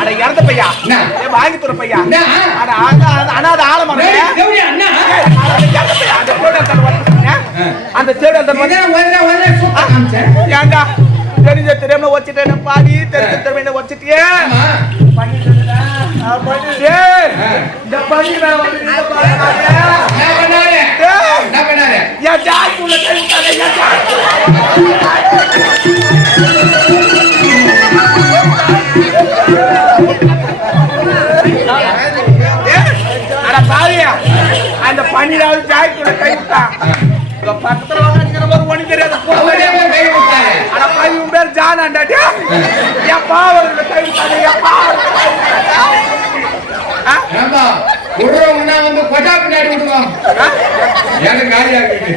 அட இறந்த பையா வாங்கி தர பையா அட அனாத ஆலமரம் அந்த தேடு ஏண்டா தெரிஞ்ச தெரியாம வச்சுட்டேன் பாதி தெரிஞ்ச தெரியாம வச்சுட்டியே இந்த பண்ணி அந்த பன்னிராவது ஜாய்க்குள்ள கை விட்டான் பக்கத்துல ஒரு ஒண்ணு தெரியாத ஆனா பையன் பேர் ஜானாண்டாட்டி என் பாவர்கள் கை விட்டாங்க என் வந்து கொட்டா பின்னாடி விடுவோம் எனக்கு காலியா இருக்கு